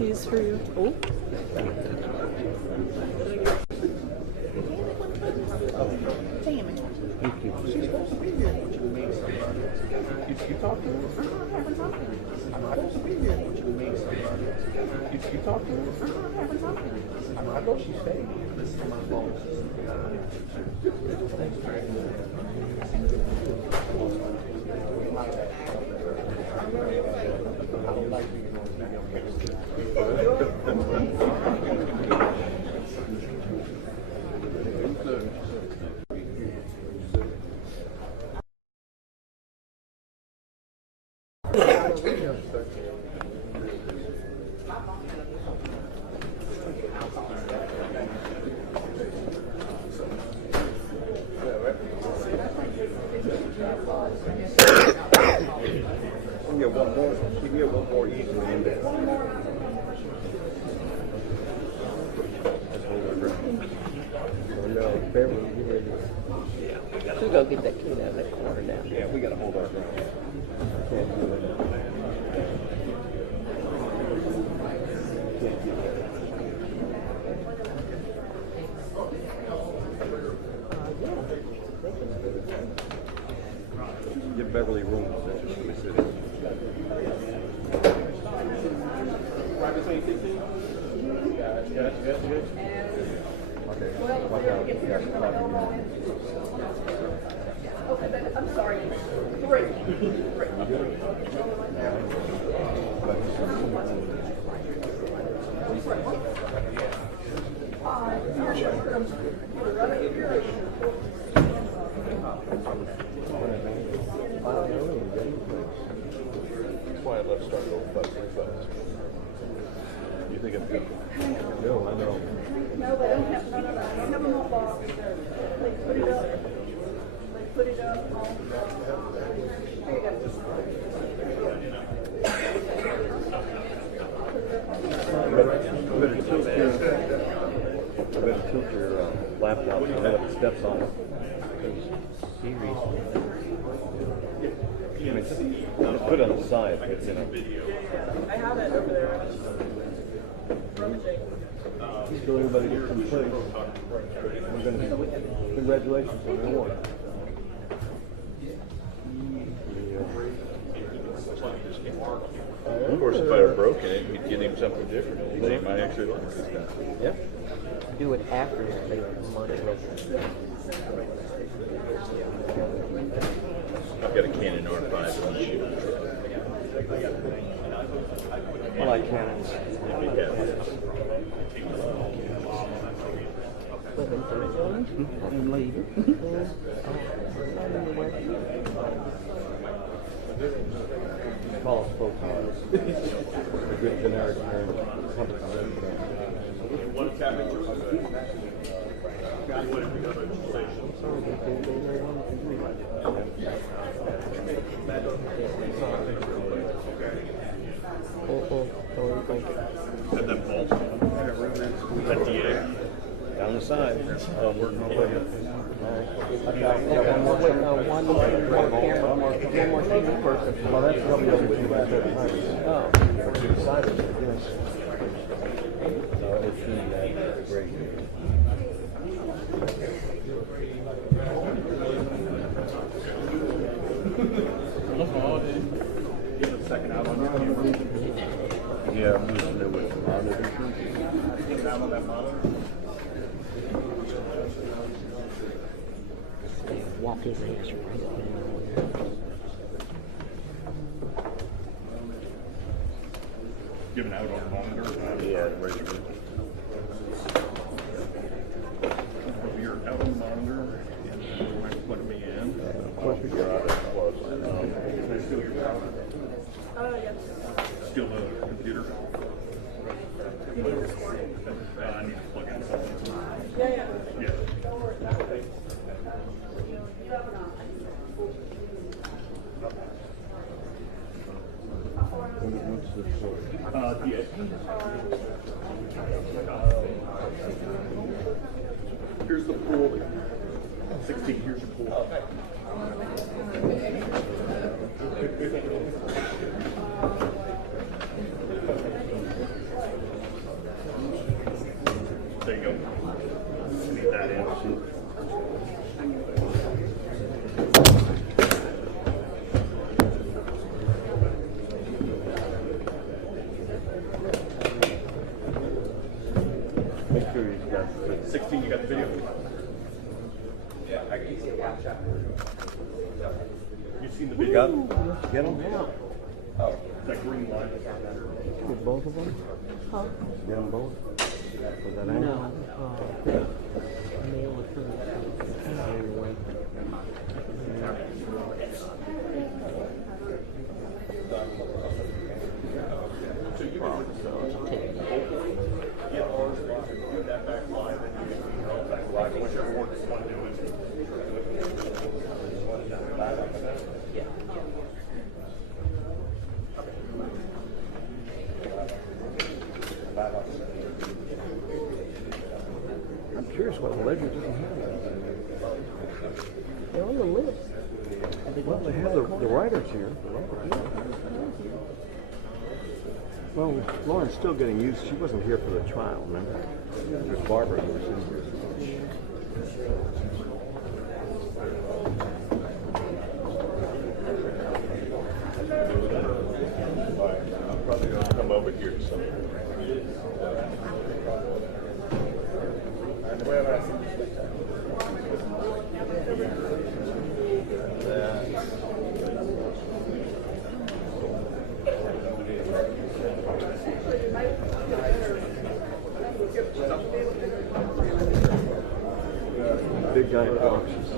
cheese for you. Oh. Thank you. She's supposed to be here. You talk to her? I haven't talked to her. I'm not supposed to be here. You talk to her? I haven't talked to her. I know she's staying. This is my phone. I don't like being on one more easily in there. We go get that kid out of that corner now. Yeah, we gotta hold our ground. Can't do it. Give Beverly room to sit in. Right between 16? Good. Okay. Okay, I'm sorry. Three. That's why I love starting over fast. You think I'm good? No, I know. No, they don't have none of that. They have them on box. They put it up. They put it up on. Here you go. I better tilt your laptop so that it steps on it. Seriously. I mean, just put it on the side if it's in a video. I have it over there. Rummaging. So everybody gets some place. We're gonna congratulations on your award. Of course, if I had broken it, we'd get him something different. He might actually like this stuff. Yep. Do it after they money later. I've got a Canon R5 that I shoot on the truck. I like cannons. And leave it. Call us folks. A good generic term. One cabinet. Had that ball. That DA. Down the side. Working on it. One more camera. One more TV person. Well, that's probably over to about 30 times. Oh. Decided, yes. So it's great. Second out on your camera. Yeah, I'm using it with the monitor. Take it out on that monitor. Walk his ass right up in there. Giving out on the monitor. Yeah, right here. You're out on the monitor, and you might plug me in. Of course, we got it close. Can I steal your power? Yes. Steal the computer? You need this one? I need to plug in something. Yeah. Yeah. Don't worry about it. You have an option. What's this for? Yeah. Here's the pool. 16, here's your pool. Get them out. That green line. Get both of them? Huh? Get them both? Was that No. angle? Mail or something. Whichever one you want to do is. I'm curious what the ledger doesn't have. They're on the list. Well, they have the writers here. Well, Lauren's still getting used. She wasn't here for the trial, remember? There's Barbara who was in here. I'm probably going to come over here to something. Big giant boxes.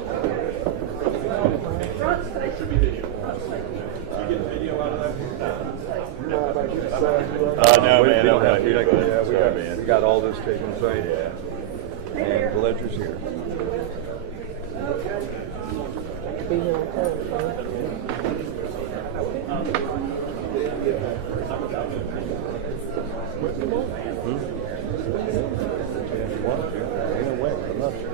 No, man, I'm not here. Yeah, we got all this taken aside. Yeah. And the ledger's here. Be here on Thursday. What do you want? Yeah, if you want to. Ain't no way. I'm not sure.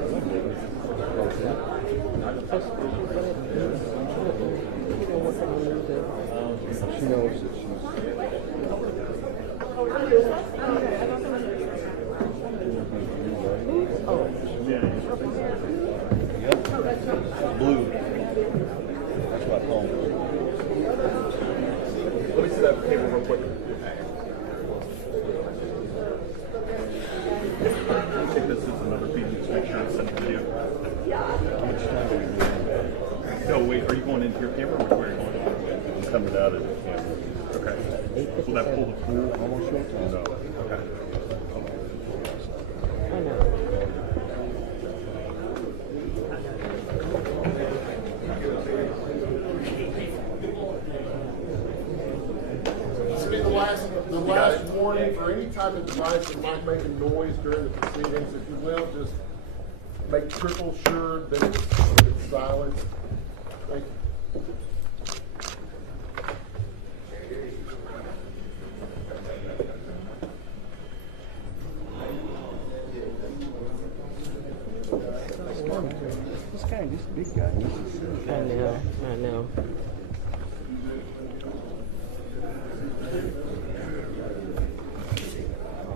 She knows that she's. Blue. That's what I call it. Let me see that table real quick. Take this as another piece to make sure it's sent to you. How much time do we need? No, wait, are you going into your camera or where are you going? I'm coming out of the camera. Okay. Will that pull the pool? Almost showtime. No. Okay. I know. This will be the last warning for any type of device that might make a noise during the proceedings. If you will, just make triple sure that it's silent. Thank you. This guy, this big guy. I know.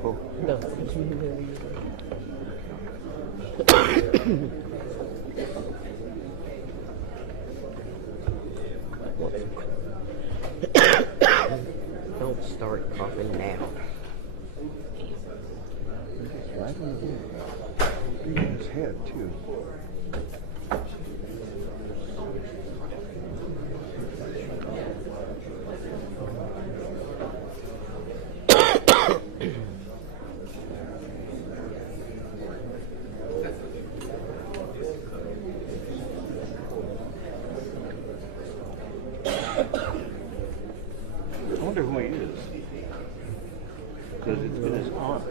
Oh, No. Don't start coughing now. right on the head. Big in his head, too. I wonder who he is. Because it's been his aunt.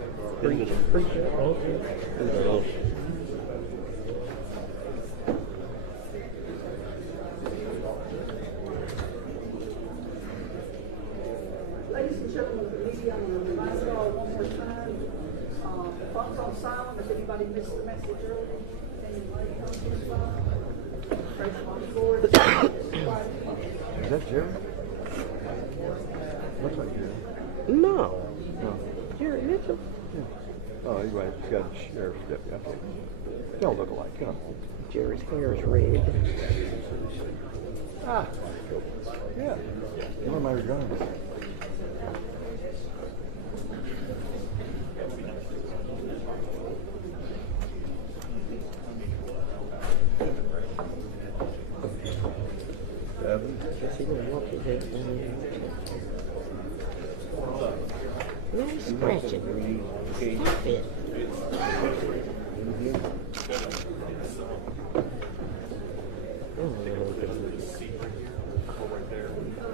Ladies and gentlemen of the media, I'm going to remind you all one more time. The phone's on silent. If anybody missed the message earlier, can you wait on this phone? Press on the board. Is that Jerry? Looks like Jerry. No. No. Jerry Mitchell. Yeah. Oh, you're right. He's got a sheriff's deputy. Okay. They don't look alike. Come on. Jerry's hair is red. Ah. Yeah. One of my regards. Evan. Guess he gonna walk his head down. No scratching. Stop it.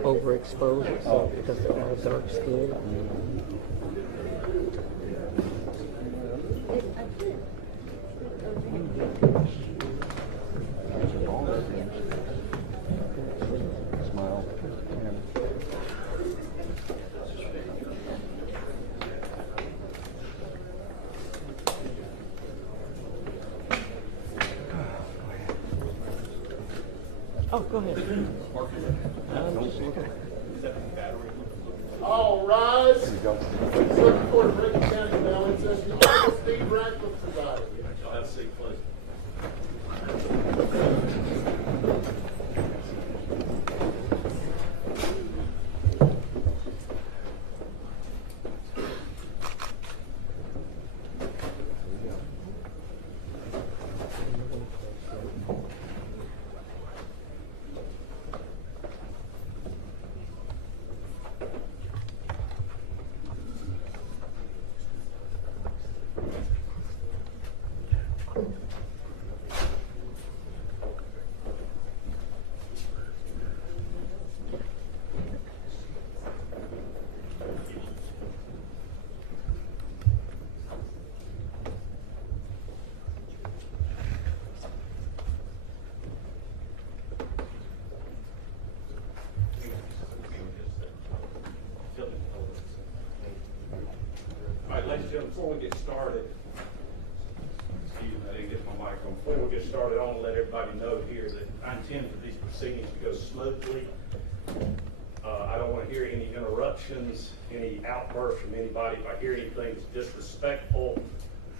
Overexposure because they're all dark skinned. Smile. Oh, go ahead. All rise. Circuit Court of Rankin County now in session. Honorable Steve Ratcliffe presiding. Y'all have a seat, please. All right, ladies and gentlemen, before we get started, excuse me, I didn't get my mic on. Before we get started, I want to let everybody know here that I intend for these proceedings to go smoothly. I don't want to hear any interruptions, any outbursts from anybody. If I hear anything that's disrespectful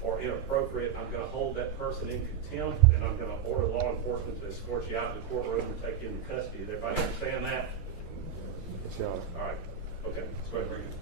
or inappropriate, I'm going to hold that person in contempt, and I'm going to order law enforcement to escort you out of the courtroom and take you into custody. Does everybody understand that? Yes, Your Honor. All right. Okay, let's go ahead and bring it.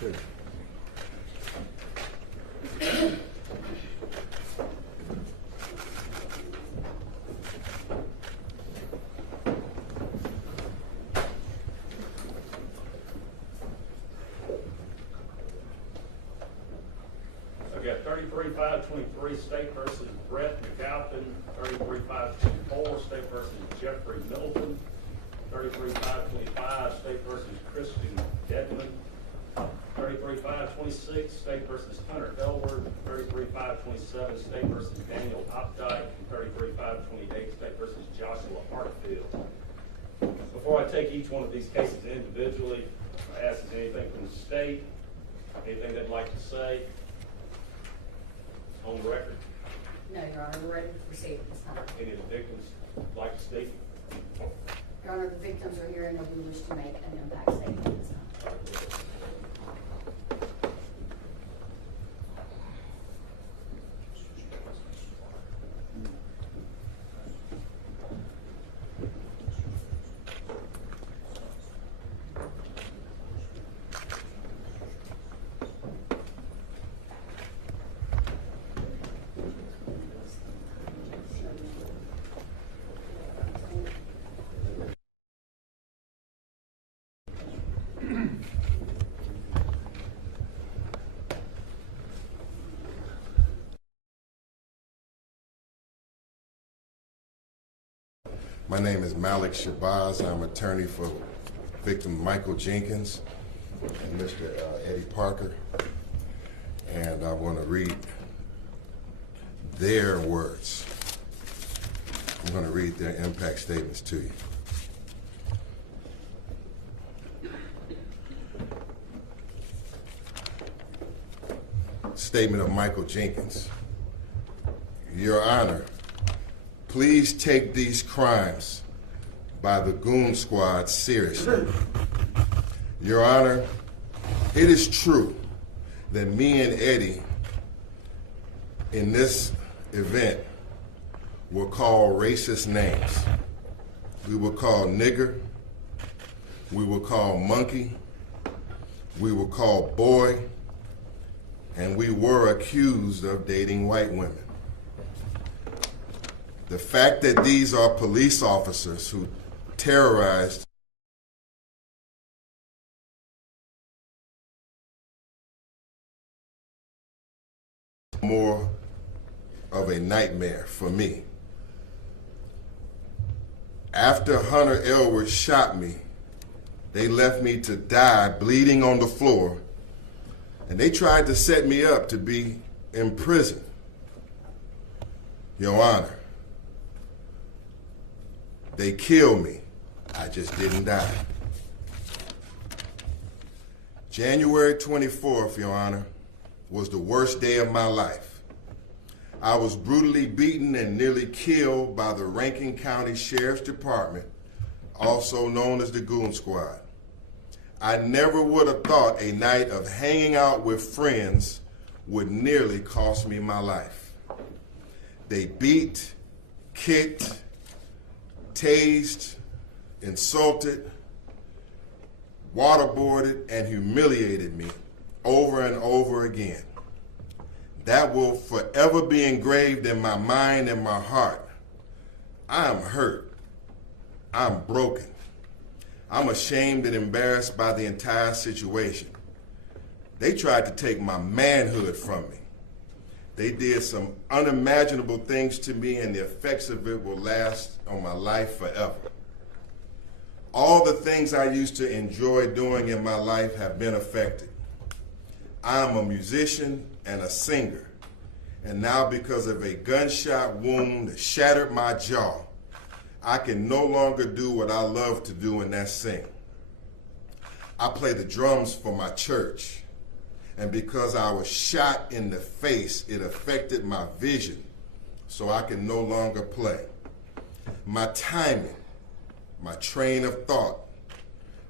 Good. I've got 33-523 State versus Brett McAlpin, 33-524 State versus Jeffrey Middleton, 33-525 State versus Christian Dedman, 33-526 State versus Hunter Elward, 33-527 State versus Daniel Opdyke, and 33-528 State versus Joshua Hartfield. Before I take each one of these cases individually, I ask if anything from the state, anything they'd like to say on the record. No, Your Honor, we're ready to proceed at this time. Any of the victims like to speak? Your Honor, the victims are here and nobody wish to make an impact statement at this time. My name is Malik Shabazz. I'm attorney for victim Michael Jenkins and Mr. Eddie Parker. And I want to read their words. I'm going to read their impact statements to you. Statement of Michael Jenkins. Your Honor, please take these crimes by the Goon Squad seriously. Your Honor, it is true that me and Eddie in this event were called racist names. We were called nigger, we were called monkey, we were called boy, and we were accused of dating white women. The fact that these are police officers who terrorized more of a nightmare for me. After Hunter Elwood shot me, they left me to die bleeding on the floor, and they tried to set me up to be in prison. Your Honor, they killed me. I just didn't die. January 24th, Your Honor, was the worst day of my life. I was brutally beaten and nearly killed by the Rankin County Sheriff's Department, also known as the Goon Squad. I never would have thought a night of hanging out with friends would nearly cost me my life. They beat, kicked, tased, insulted, waterboarded, and humiliated me over and over again. That will forever be engraved in my mind and my heart. I am hurt. I'm broken. I'm ashamed and embarrassed by the entire situation. They tried to take my manhood from me. They did some unimaginable things to me, and the effects of it will last on my life forever. All the things I used to enjoy doing in my life have been affected. I am a musician and a singer, and now because of a gunshot wound that shattered my jaw, I can no longer do what I love to do, and that's sing. I play the drums for my church, and because I was shot in the face, it affected my vision, so I can no longer play. My timing, my train of thought,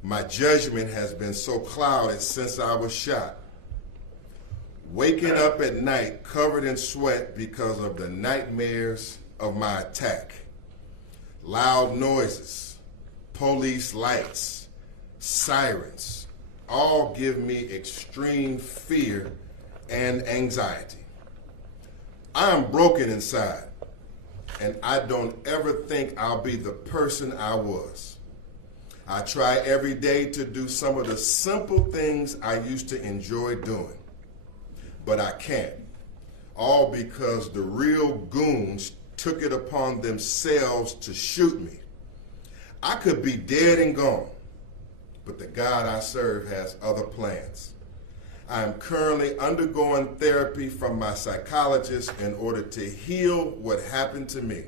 my judgment has been so clouded since I was shot. Waking up at night covered in sweat because of the nightmares of my attack. Loud noises, police lights, sirens, all give me extreme fear and anxiety. I am broken inside, and I don't ever think I'll be the person I was. I try every day to do some of the simple things I used to enjoy doing, but I can't, all because the real goons took it upon themselves to shoot me. I could be dead and gone, but the God I serve has other plans. I am currently undergoing therapy from my psychologist in order to heal what happened to me.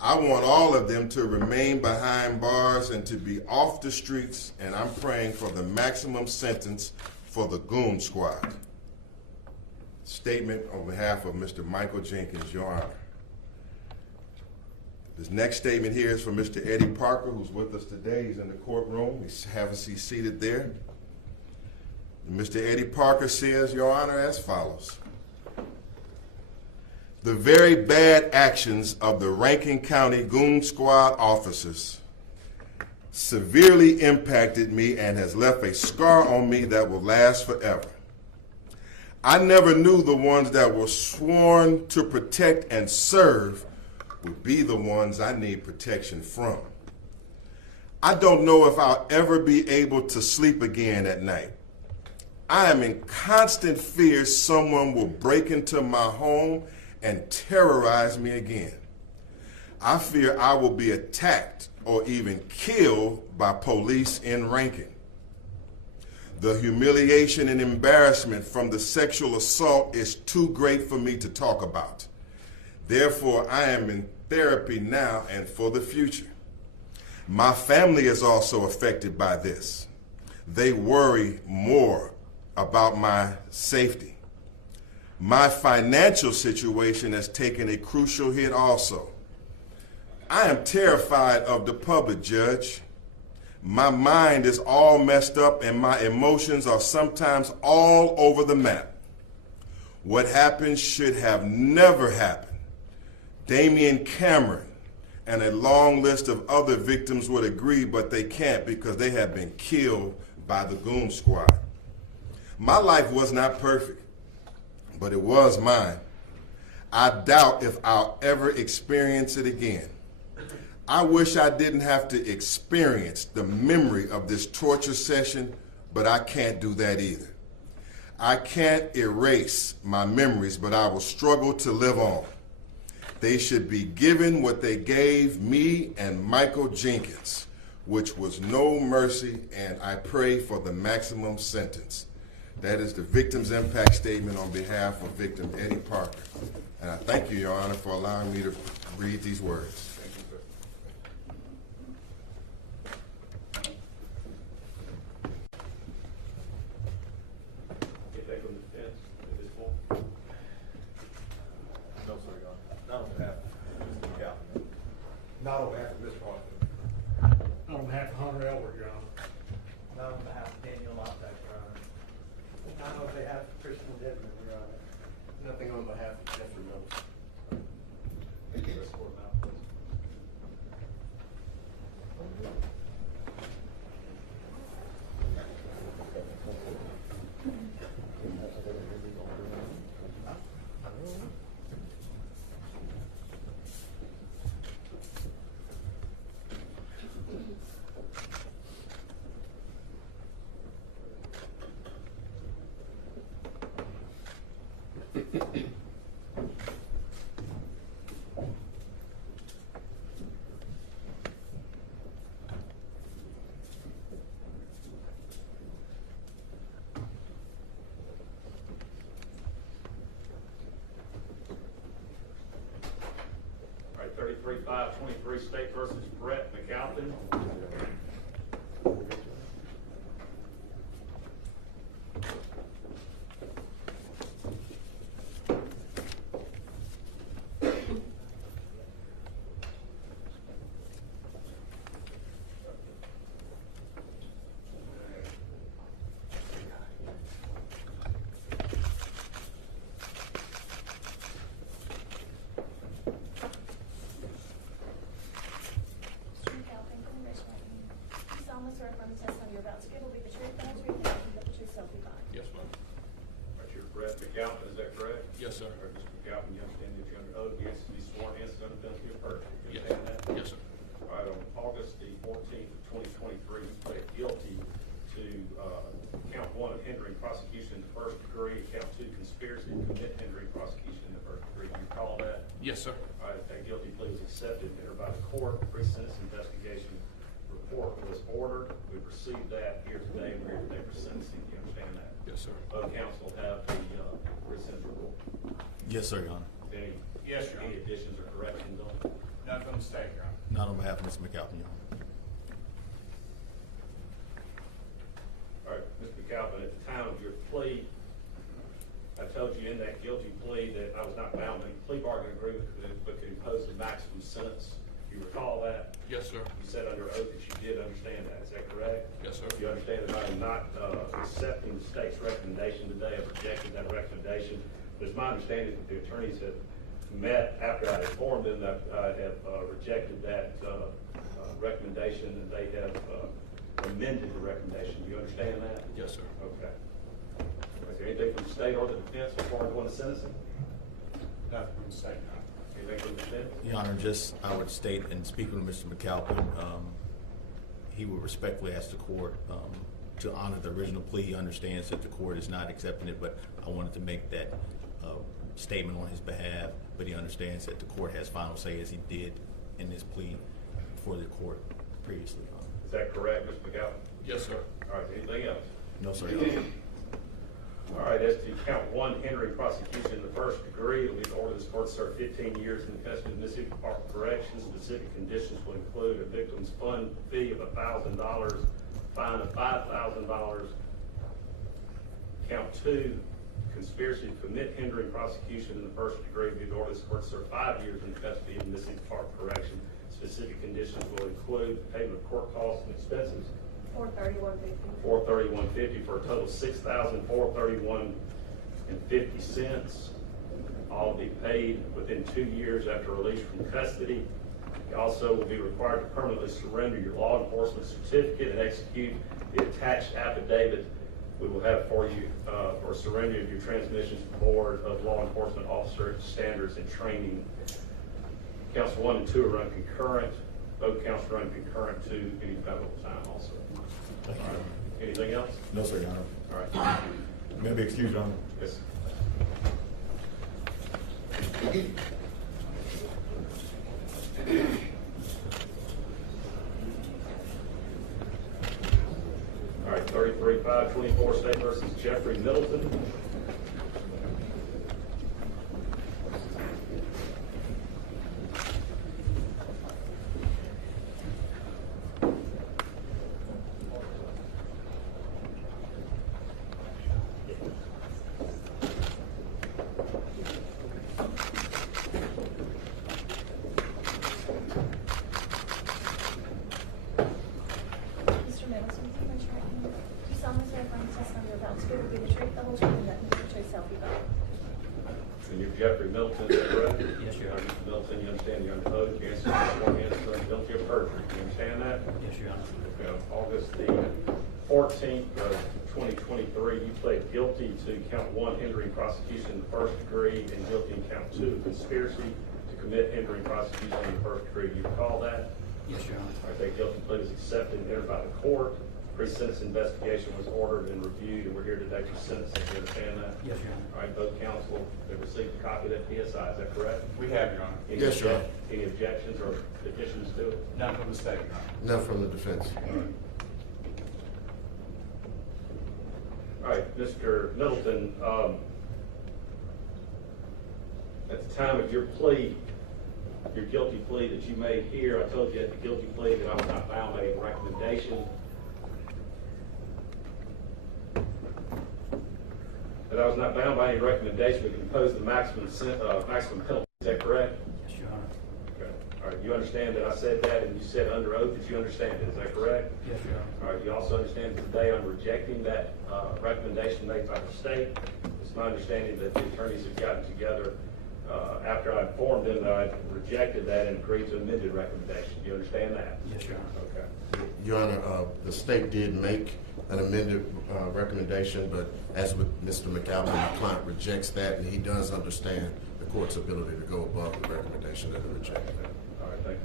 I want all of them to remain behind bars and to be off the streets, and I'm praying for the maximum sentence for the Goon Squad. Statement on behalf of Mr. Michael Jenkins, Your Honor. This next statement here is from Mr. Eddie Parker, who's with us today. He's in the courtroom. He's seated there. And Mr. Eddie Parker says, Your Honor, as follows. The very bad actions of the Rankin County Goon Squad officers severely impacted me and has left a scar on me that will last forever. I never knew the ones that were sworn to protect and serve would be the ones I need protection from. I don't know if I'll ever be able to sleep again at night. I am in constant fear someone will break into my home and terrorize me again. I fear I will be attacked or even killed by police in Rankin. The humiliation and embarrassment from the sexual assault is too great for me to talk about. Therefore, I am in therapy now and for the future. My family is also affected by this. They worry more about my safety. My financial situation has taken a crucial hit also. I am terrified of the public, Judge. My mind is all messed up and my emotions are sometimes all over the map. What happened should have never happened. Damian Cameron and a long list of other victims would agree, but they can't because they have been killed by the Goon Squad. My life was not perfect, but it was mine. I doubt if I'll ever experience it again. I wish I didn't have to experience the memory of this torture session, but I can't do that either. I can't erase my memories, but I will struggle to live on. They should be given what they gave me and Michael Jenkins, which was no mercy, and I pray for the maximum sentence. That is the victim's impact statement on behalf of victim Eddie Parker. And I thank you, Your Honor, for allowing me to read these words. Not on behalf of Mr. Parker. Not on behalf of Hunter Elbert, Your Honor. Not on behalf of Daniel Loptak, Your Honor. Not on behalf of Christian Dedman, Your Honor. Nothing on behalf of Jeffrey Mills. All right, 33-5-23 State versus Brett McAlpin. Yes, ma'am. Right, you're Brett McAlpin, is that correct? Yes, sir. All right, Mr. McAlpin, you understand that you're under oath, yes, to be sworn in, so penalty of perjury. You Yes. understand that? Yes, sir. All right, on August the 14th of 2023, you pled guilty to count 1 of hindering prosecution in the first degree, and count 2 conspiracy to commit hindering prosecution in the first degree. Do you recall that? Yes, sir. All right, that guilty plea was accepted and entered by the court. Pre-sentence investigation report was ordered. We received that here today. We're here today for sentencing. Do you understand that? Yes, sir. Both counsel have the pre-sentence report. Yes, sir, Your Honor. Any, Yes, Your any Honor. additions or corrections on it? None from the state, Your Honor. Not on behalf of Mr. McAlpin, Your Honor. All right, Mr. McAlpin, at the time of your plea, I told you in that guilty plea that I was not bound by any plea bargaining agreement, but could impose the maximum sentence. You recall that? Yes, sir. You said under oath that you did understand that. Is that correct? Yes, sir. You understand that I am not accepting the state's recommendation today. I've rejected that recommendation. But it's my understanding that the attorneys have met after I informed them that I have rejected that recommendation, and they have amended the recommendation. Do you understand that? Yes, sir. Okay. Is there anything from the state or the defense before I go into sentencing? Nothing from the state, Your Honor. Anything from the defense? Your Honor, just I would state in speaking with Mr. McAlpin, he would respectfully ask the court to honor the original plea. He understands that the court is not accepting it, but I wanted to make that statement on his behalf. But he understands that the court has final say, as he did in this plea for the court previously. Is that correct, Mr. McAlpin? Yes, sir. All right, anything else? No, sir, Your Honor. All right, as to count one, hindering prosecution in the first degree, it'll be the order this court serve 15 years in the custody of Mississippi Department of Corrections. Specific conditions will include a victim's fund fee of $1,000, fine of $5,000. Count two, conspiracy to commit hindering prosecution in the first degree, it'll be the order this court serve 5 years in the custody of Mississippi Department of Corrections. Specific conditions will include payment of court costs and expenses. $431.50 for a total of $6,431.50. All be paid within 2 years after release from custody. You also will be required to permanently surrender your law enforcement certificate and execute the attached affidavit we will have for you for surrender of your transmissions board of law enforcement officer standards and training. Counts 1 and 2 are run concurrent. Both counts run concurrent to any federal time also. Thank you. All right. Anything else? No, sir, Your Honor. All right. May I be excused, Your Honor? Yes. All right, 33-524 State versus Jeffrey Middleton. Mr. Middleton, do you raise your right hand? Do you solemnly swear affirm the testimony you're about to give will be the truth, the whole truth, and nothing but the truth, so help you God? And you're Jeffrey Middleton, is that correct? Yes, Your Honor. Mr. Middleton, you understand you're under oath, you answer this one hand, so guilty of perjury. You understand that? Yes, Your Honor. Okay, on August the 14th of 2023, you pled guilty to count 1, hindering prosecution in the first degree, and guilty in count 2, conspiracy to commit hindering prosecution in the first degree. Do you recall that? Yes, Your Honor. All right, that guilty plea was accepted and entered by the court. Pre-sentence investigation was ordered and reviewed, and we're here today for sentencing. You understand that? Yes, Your Honor. All right, both counsel have received a copy of that PSI, is that correct? We have, Your Honor. Any Yes, Your Honor. Any objections or additions to it? None from the state, Your Honor. None from the defense. All right, Mr. Middleton, at the time of your plea, your guilty plea that you made here, I told you at the guilty plea that I was not bound by any recommendation. That I was not bound by any recommendation, but can impose the maximum penalty. Is that correct? Yes, Your Honor. Okay. All right, you understand that I said that, and you said under oath that you understand it. Is that correct? Yes, Your Honor. All right, you also understand that today I'm rejecting that recommendation made by the state. It's my understanding that the attorneys have gotten together after I informed them that I rejected that and agreed to amended recommendation. Do you understand that? Yes, Your Honor. Okay. Your Honor, the state did make an amended recommendation, but as with Mr. McAlpin, my client rejects that, and he does understand the court's ability to go above the recommendation that it rejected. All right, thank you.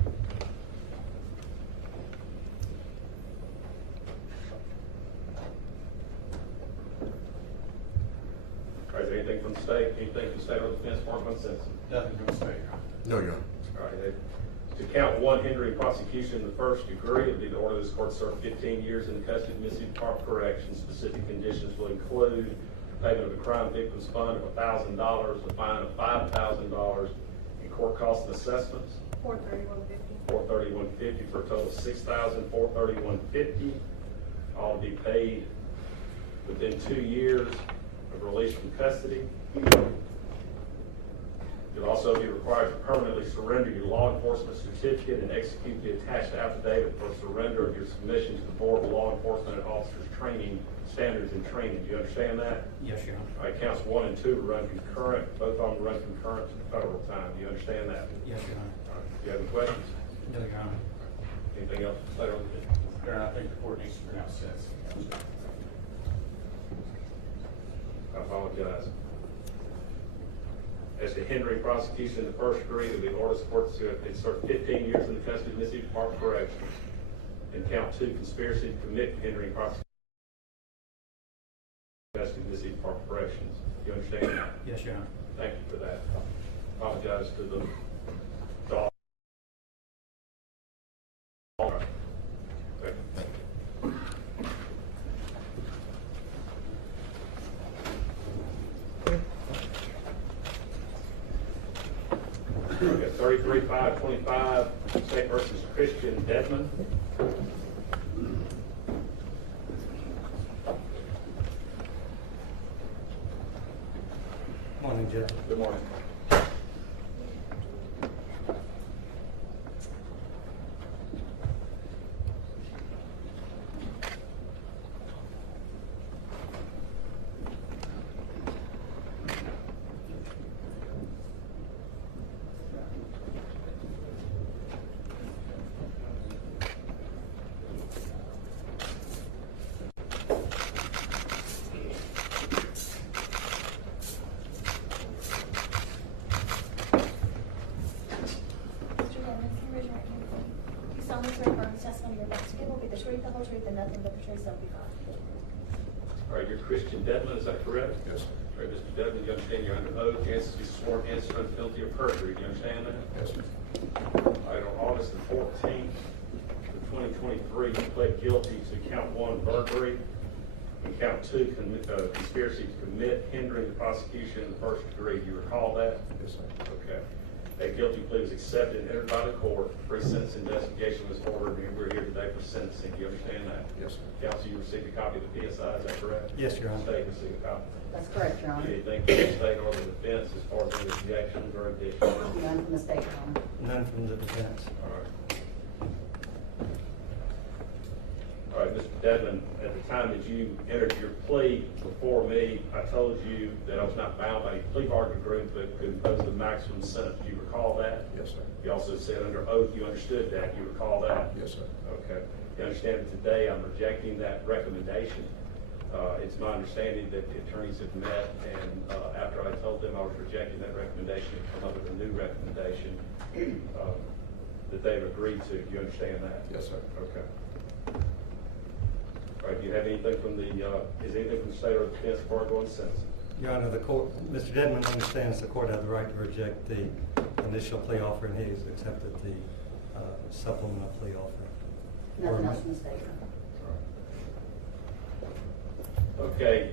All right, is there anything from the state, anything from the state or defense department on sentencing? Nothing from the state, Your Honor. No, Your Honor. All right, to count 1, hindering prosecution in the first degree, it would be the order of this court serve 15 years in the custody of Mississippi Department of Corrections. Specific conditions will include payment of a crime victims fund of $1,000, a fine of $5,000, and court costs and assessments. $431.50 for a total of $6,431.50. All to be paid within 2 years of release from custody. You'll also be required to permanently surrender your law enforcement certificate and execute the attached affidavit for surrender of your submission to the Board of Law Enforcement and Officers Training Standards and Training. Do you understand that? Yes, Your Honor. All right, counts 1 and 2 will run concurrent. Both of them run concurrent to the federal time. Do you understand that? Yes, Your Honor. All right. Do you have any questions? No, Your Honor. Anything else? Later on. Your Honor, I think the court needs to pronounce sentence. I apologize. As to hindering prosecution in the first degree, it'll be the order supports to insert 15 years in the custody of Mississippi Department of Corrections. And count 2, conspiracy to commit hindering prosecution in the custody of Mississippi Department of Corrections. Do you understand that? Yes, Your Honor. Thank you for that. I apologize to the 33-525, State versus Christian Deadman. Morning, Judge. Good morning. Mr. Denman, can you raise your right hand for me? Do you solemnly swear affirm the testimony you're about to give will be the truth, the whole truth, and nothing but the truth, so help you God? All right, you're Christian Deadman, is that correct? Yes, sir. All right, Mr. Deadman, you understand you're under oath, you answer to be sworn answer under penalty of perjury, do you understand that? Yes, sir. All right, on August the 14th, of 2023, you pled guilty to count 1, burglary, and count 2, conspiracy to commit, hindering the prosecution in the first degree. Do you recall that? Yes, sir. Okay. That guilty plea was accepted and entered by the court. Pre-sentence investigation was ordered, and we're here today for sentencing. Do you understand that? Yes, sir. Counsel, you received a copy of the PSI, is that correct? Yes, Your Honor. State received a copy. That's correct, Your Honor. Anything from the state or the defense as far as any objections or additions? None from the state, Your Honor. None from the defense. All right. All right, Mr. Deadman, at the time that you entered your plea before me, I told you that I was not bound by any plea bargaining agreement, but could impose the maximum sentence. Do you recall that? Yes, sir. You also said under oath you understood that. You recall that? Yes, sir. Okay. You understand that today I'm rejecting that recommendation. It's my understanding that the attorneys have met, and after I told them I was rejecting that recommendation, come up with a new recommendation that they've agreed to. Do you understand that? Yes, sir. Okay. All right, do you have anything from the, is anything from the state or the defense before I go on sentencing? Your Honor, the court, Mr. Denman understands the court has the right to reject the initial plea offer, and he has accepted the supplemental plea offer. Nothing else from the state, Your Honor. Okay,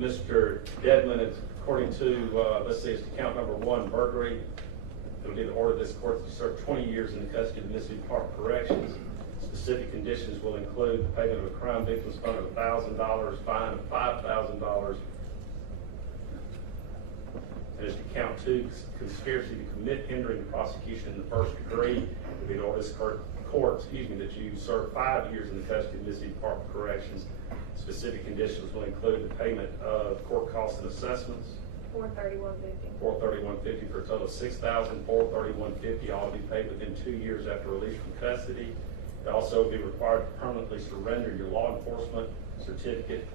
Mr. Deadman, it's according to, let's see, it's to count number 1, burglary. It'll be the order of this court to serve 20 years in the custody of the Mississippi Department of Corrections. Specific conditions will include the payment of a crime victim's fund of $1,000, fine of $5,000. And it's to count 2, conspiracy to commit, hindering the prosecution in the first degree. It'll be the order of this court, that you serve 5 years in the custody of the Mississippi Department of Corrections. Specific conditions will include the payment of court costs and assessments. $431.50. $431.50 for a total of $6,000. $431.50 all to be paid within 2 years after release from custody. It also will be required to permanently surrender your law enforcement certificate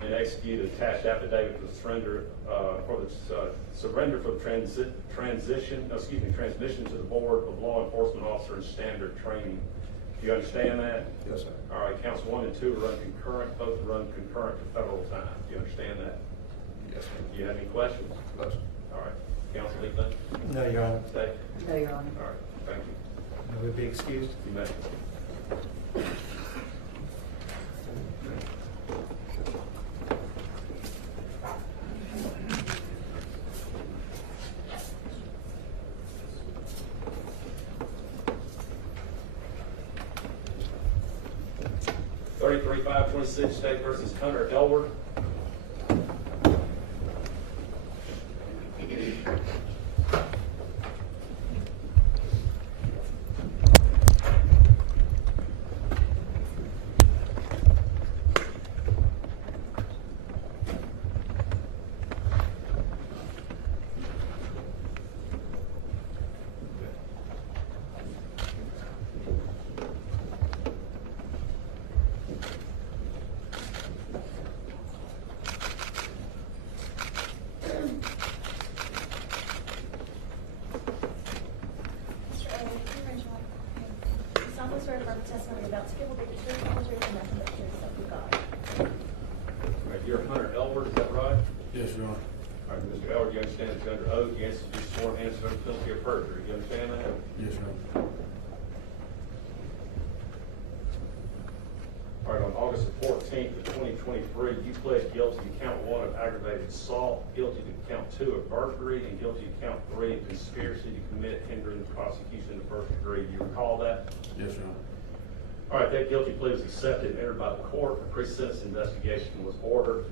and execute an attached affidavit for the surrender for the transmission to the Board of Law Enforcement Officer and Standard Training. Do you understand that? Yes, sir. All right, counts 1 and 2 run concurrent, both run concurrent to federal time. Do you understand that? Yes, sir. Do you have any questions? No, sir. All right, counsel, anything? No, Your Honor. Stay. No, Your Honor. All right, thank you. Will we be excused? You may. 33-526 State versus Hunter Elward. Swear affirm the testimony you're about to give will be the truth, the whole truth, and nothing but the truth, so help you God. All right, you're Hunter Elward, is that right? Yes, Your Honor. All right, Mr. Elward, you understand that you're under oath, you answer to be sworn answer under penalty of perjury. You understand that? Yes, Your Honor. All right, on August the 14th of 2023, you pled guilty to count 1 of aggravated assault, guilty to count 2 of burglary, and guilty to count 3 of conspiracy to commit hindering the prosecution in the first degree. Do you recall that? Yes, Your Honor. All right, that guilty plea was accepted and entered by the court. A pre-sentence investigation was ordered.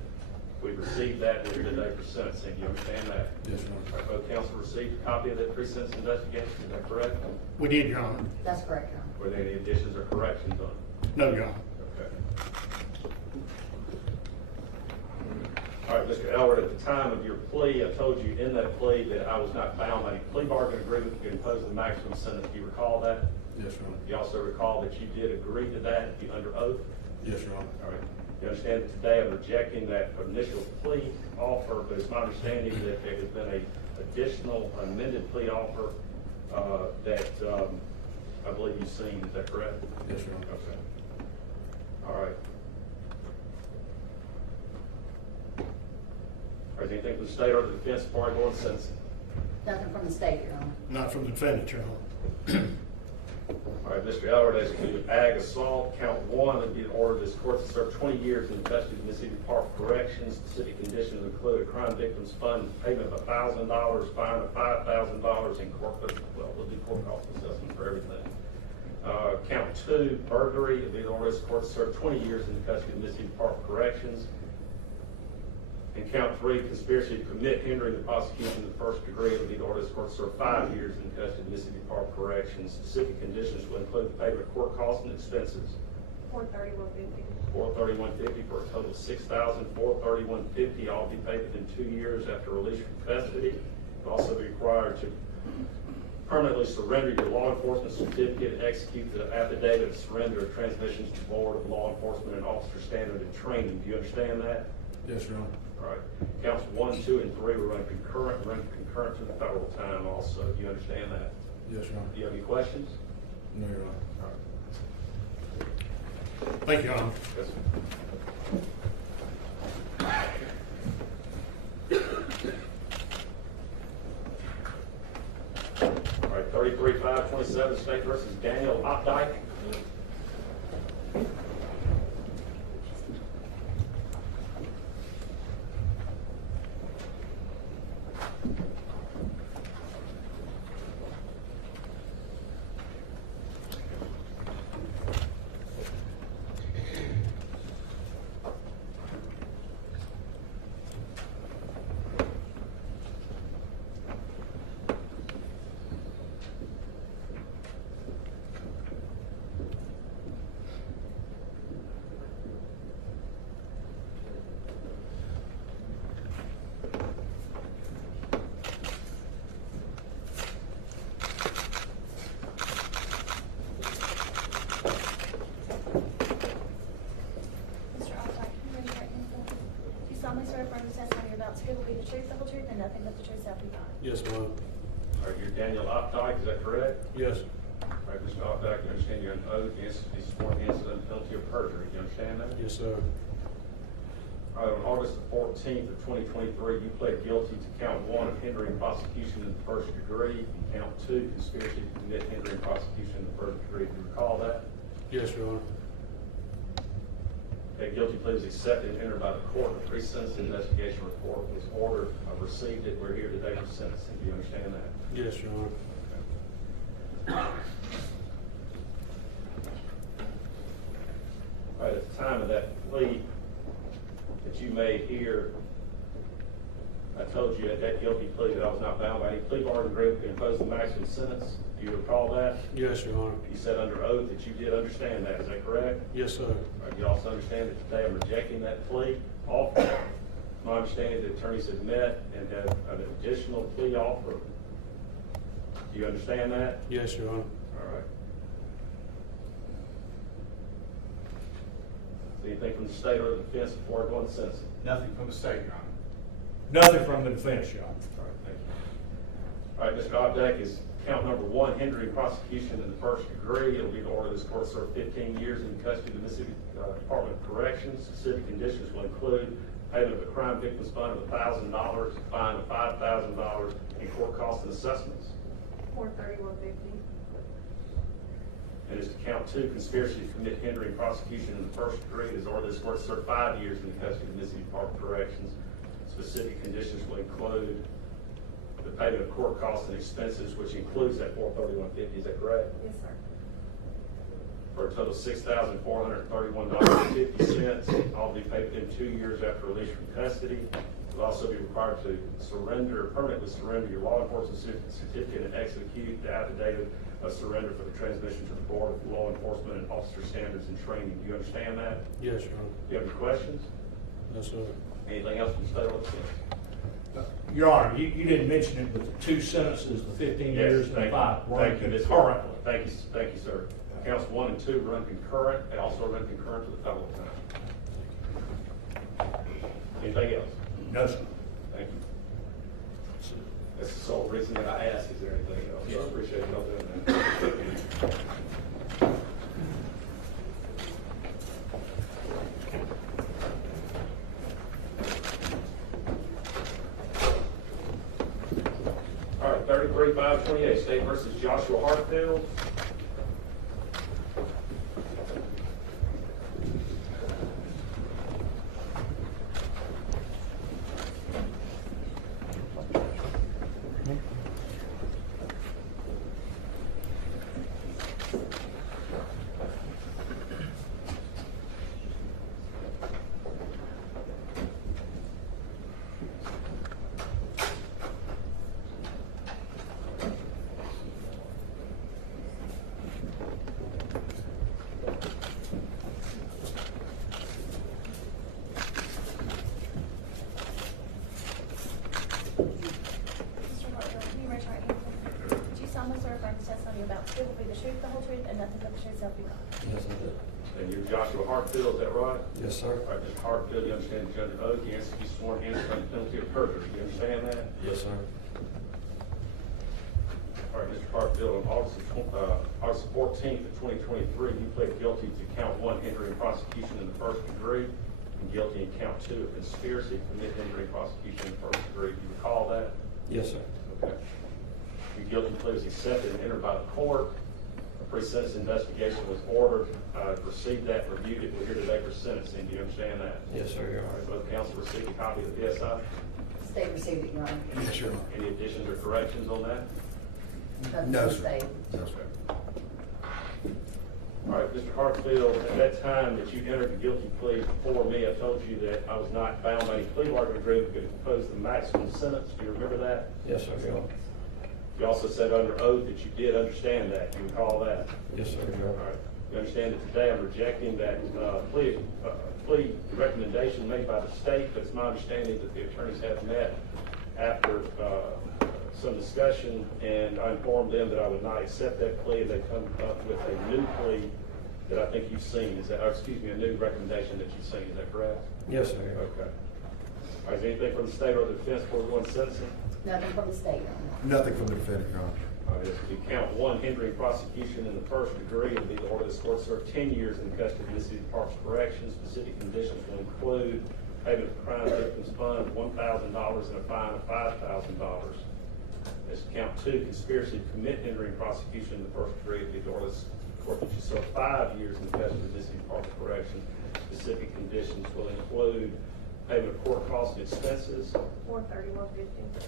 We received that and we're today for sentencing. You understand that? Yes, Your Honor. All right, both counsel received a copy of that pre-sentence investigation. Is that correct? We did, Your Honor. That's correct, Your Honor. Were there any additions or corrections on it? No, Your Honor. Okay. All right, Mr. Elwood, at the time of your plea, I told you in that plea that I was not bound by any plea bargain agreement to impose the maximum sentence. Do you recall that? Yes, Your Honor. You also recall that you did agree to that under oath? Yes, Your Honor. All right. You understand that today I'm rejecting that initial plea offer, but it's my understanding that there has been an additional amended plea offer that I believe you've seen. Is that correct? Yes, Your Honor. Okay. All right. All right, anything from the state or the defense before I go on sentencing? Nothing from the state, Your Honor. Not from the defendant, Your Honor. All right, Mr. Elwood, as to ag assault, count 1, it would be ordered this court to serve 20 years in custody of Mississippi Department of Corrections. Specific conditions include a crime victims fund payment of $1,000, fine of $5,000, and court, well, we'll do court cost assessment for everything. Count 2, burglary, it would be ordered this court to serve 20 years in custody of Mississippi Department of Corrections. And count 3, conspiracy to commit hindering the prosecution in the first degree, it would be ordered this court to serve 5 years in custody of Mississippi Department of Corrections. Specific conditions will include the payment of court costs and expenses. $431.50 for a total of $6,431.50, all be paid within 2 years after release from custody. You'll also be required to permanently surrender your law enforcement certificate, execute the affidavit of surrender of transmissions to the Board of Law Enforcement and Officer Standard and Training. Do you understand that? Yes, Your Honor. All right. Counts 1, 2, and 3 will run concurrent to the federal time also. Do you understand that? Yes, Your Honor. Do you have any questions? No, Your Honor. All right. Thank you, Your Honor. Yes, sir. All right, 33-5-27, State versus Daniel Opdyke. Nothing but the truth, so help you God. Yes, ma'am. All right, you're Daniel Opdyke, is that correct? Yes. All right, Mr. Opdyke, you understand you're an oath, you be sworn against the penalty of perjury. Do you understand that? Yes, sir. All right, on August the 14th of 2023, you pled guilty to count 1 of hindering prosecution in the first degree, and count 2, conspiracy to commit hindering prosecution in the first degree. Do you recall that? Yes, Your Honor. That guilty plea was accepted and entered by the court. The pre-sentence investigation report was ordered. I've received it. We're here today for sentencing. Do you understand that? Yes, Your Honor. All right, at the time of that plea that you made here, I told you at that guilty plea that I was not bound by any plea bargain agreement to impose the maximum sentence. Do you recall that? Yes, Your Honor. You said under oath that you did understand that. Is that correct? Yes, sir. All right, you also understand that today I'm rejecting that plea offer. My understanding the attorneys have met and have an additional plea offer. Do you understand that? Yes, Your Honor. All right. Anything from the state or the defense before I go on to sentencing? Nothing from the state, Your Honor. Nothing from the defense, Your Honor. All right, thank you. All right, Mr. Opdyke, is count number 1, hindering prosecution in the first degree. It'll be the order of this court to serve 15 years in custody of the Mississippi Department of Corrections. Specific conditions will include payment of a crime victims fund of $1,000, fine of $5,000, and court costs and assessments. $431.50. And is to count 2, conspiracy to commit hindering prosecution in the first degree. This order is court served 5 years in the custody of Mississippi Department of Corrections. Specific conditions will include the payment of court costs and expenses, which includes that $431.50. Is that correct? Yes, sir. For a total of $6,431.50. All be paid within 2 years after release from custody. You'll also be required to permanently surrender your law enforcement certificate and execute the affidavit of surrender for the transmission to the Board of Law Enforcement and Officer Standards and Training. Do you understand that? Yes, Your Honor. Do you have any questions? Yes, sir. Anything else from the state or the defense? Your Honor, you didn't mention it, but the 2 sentences, the 15 years and 5, were Thank you. concurrently. Thank you, sir. Counts 1 and 2 run concurrent. They also run concurrent to the federal time. Anything else? No, sir. Thank you. That's the sole reason that I asked. Is there anything else? I appreciate y'all doing that. All right, 33-528, State versus Joshua Hartfield. Mr. Hartfield, can you raise your right hand? Do you solemnly swear affirm the testimony about the truth will be the truth, the whole truth, and nothing but the truth, so help you God? Yes, I do. And you're Joshua Hartfield, is that right? Yes, sir. All right, Mr. Hartfield, you understand the judge oath, you answer to be sworn in under penalty of perjury. You understand that? Yes, sir. All right, Mr. Hartfield, on August 14th of 2023, you pled guilty to count 1, hindering prosecution in the first degree, and guilty in count 2 of conspiracy to commit hindering prosecution in the first degree. Do you recall that? Yes, sir. Okay. Your guilty plea was accepted and entered by the court. A pre-sentence investigation was ordered. Received that, reviewed it. We're here today for sentencing. Do you understand that? Yes, sir, Your All Honor. right, both counsel received a copy of the PSI. State received it, Your Honor. Yes, Your Honor. Any additions or corrections on that? Nothing No, from sir. state. No, sir. All right, Mr. Hartfield, at that time that you entered the guilty plea before me, I told you that I was not bound by any plea bargain agreement, but could impose the maximum sentence. Do you remember that? Yes, sir, Your Honor. You also said under oath that you did understand that. Do you recall that? Yes, sir, Your All Honor. right. You understand that today I'm rejecting that plea recommendation made by the state, but it's my understanding that the attorneys have met after some discussion, and I informed them that I would not accept that plea, and they come up with a new plea that I think you've seen. Is that, or excuse me, a new recommendation that you've seen. Is that correct? Yes, sir, Your Honor. Okay. All right, is there anything from the state or the defense before we go into sentencing? Nothing from the state, Your Honor. Nothing from the defendant, Your Honor. All right, this will be count 1, hindering prosecution in the first degree. It'll be the order of this court served 10 years in the custody of Mississippi Department of Corrections. Specific conditions will include payment of crime victims fund, $1,000, and a fine of $5,000. This count 2, conspiracy to commit hindering prosecution in the first degree. It'll be the order of this court that you serve 5 years in the custody of Mississippi Department of Corrections. Specific conditions will include payment of court costs and expenses, $431.50.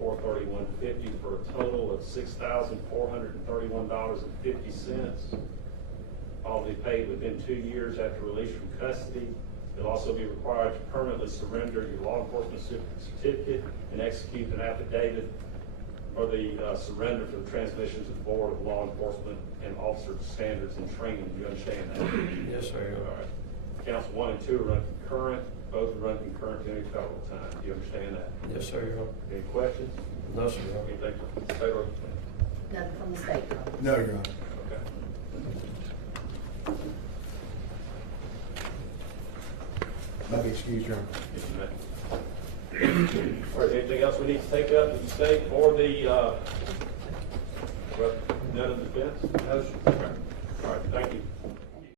$431.50 for a total of $6,431.50. All to be paid within 2 years after release from custody. You'll also be required to permanently surrender your law enforcement certificate and execute an affidavit for the surrender for the transmission to the Board of Law Enforcement and Officer Standards and Training. Do you understand that? Yes, sir, Your All Honor. right. Counts 1 and 2 run concurrent. Both run concurrent to any federal time. Do you understand that? Yes, sir, Your Honor. Any questions? No, sir, Your Honor. Anything from the state or the defense? Nothing from the state, Your Honor. No, Your Honor. Okay. Let me excuse, Your Honor. Yes, you may. All right, anything else we need to take up with the state or the, none of the defense? No, sir. All right, thank you.